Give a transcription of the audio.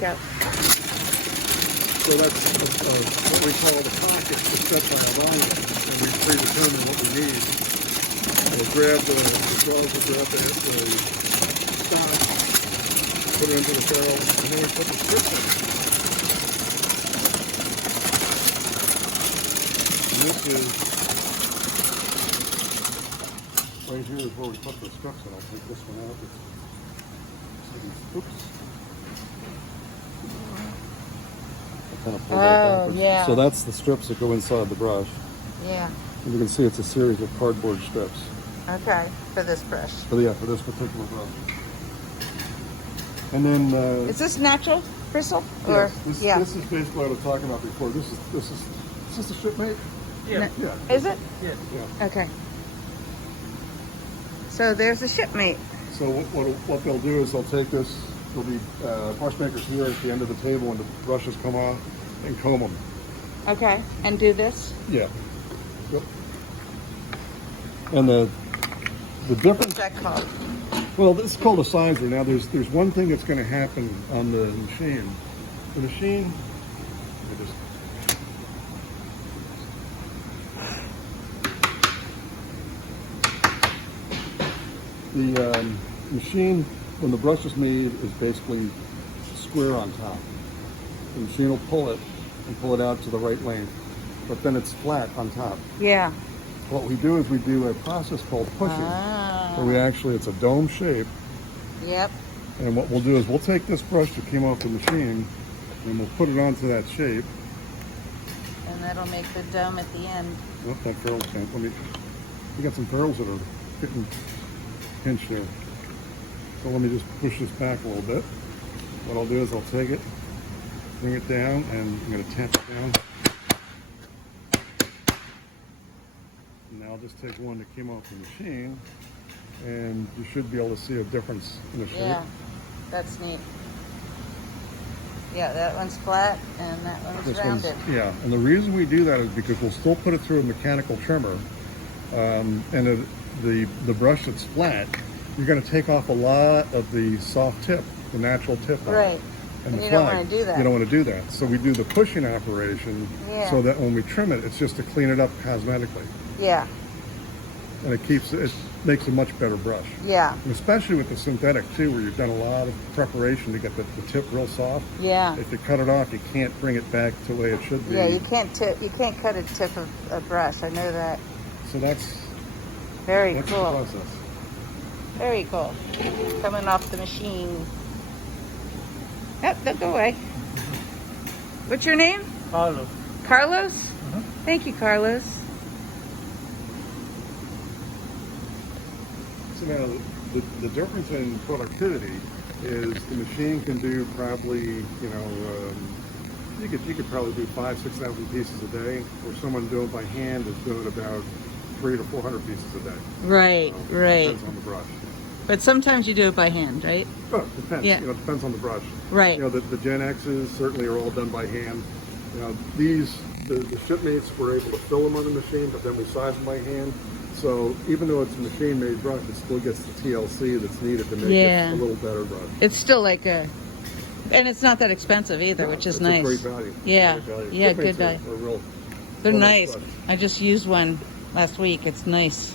Go. So that's what we call the pocket to set by our volume, and we predetermine what we need. We'll grab the swells, we'll grab the stock, put it into the barrel, and then we put the strips in. And this is, right here is where we put the strips in. I'll take this one out. Oops. Oh, yeah. So that's the strips that go inside the brush. Yeah. And you can see it's a series of cardboard strips. Okay, for this brush. For this particular brush. And then Is this natural bristle? yes, Or this is basically what I was talking about before. This is the shipmate? Yeah. Yeah. Is it? Yeah. Yeah. Okay. So there's a shipmate. So what they'll do is they'll take this. There'll be brush makers here at the end of the table when the brushes come off and comb them. Okay. And do this? Yeah. Yep. And the difference. What's that called? Well, this is called a sizer. Now, there's one thing that's going to happen on the machine. The machine. The machine, when the brush is made, is basically square on top. The machine will pull it and pull it out to the right length, but then it's flat on top. Yeah. What we do is we do a process called pushing, where we actually, it's a dome shape. Yep. And what we'll do is we'll take this brush that came off the machine and we'll put it onto that shape. And that'll make the dome at the end. Oh, that ferrule can't. We got some ferrules that are getting pinched there. So let me just push this back a little bit. What I'll do is I'll take it, bring it down, and I'm going to tap it down. And now I'll just take one that came off the machine, and you should be able to see a difference in the shape. Yeah. That's neat. Yeah, that one's flat and that one's This rounded. yeah, and the reason we do that is because we'll still put it through a mechanical trimmer, and the brush that's flat, you're going to take off a lot of the soft tip, the natural tip. Right. And you don't want to do that. You don't want to do that. So we do the pushing operation, so that when we trim it, it's just to clean it up cosmetically. Yeah. And it makes a much better brush. Yeah. And especially with the synthetic too, where you've done a lot of preparation to get the tip real soft. Yeah. If you cut it off, you can't bring it back to the way it should be. Yeah, you can't cut a tip of a brush. I know that. So that's Very the cool. process. Very cool. Coming off the machine. Yep, don't go away. What's your name? Carlos. Carlos? Thank you, Carlos. So now the difference in productivity is the machine can do probably, you could probably do 5,000-6,000 pieces a day, or someone doing it by hand is doing about 300 to 400 pieces a day. Right, right. Depends on the brush. But sometimes you do it by hand, right? Oh, it depends. Yeah. It depends on the brush. Right. The Gen X's certainly are all done by hand. The shipmates, we're able to fill them on the machine, but then we size them by hand. So even though it's a machine-made brush, it still gets the TLC that's needed to make it a little better brush. It's still like and it's not that expensive either, which is nice. It's a great value. Yeah, Great value. yeah, Shipmates good value. are real. They're real nice. brush. I just used one last week. It's nice.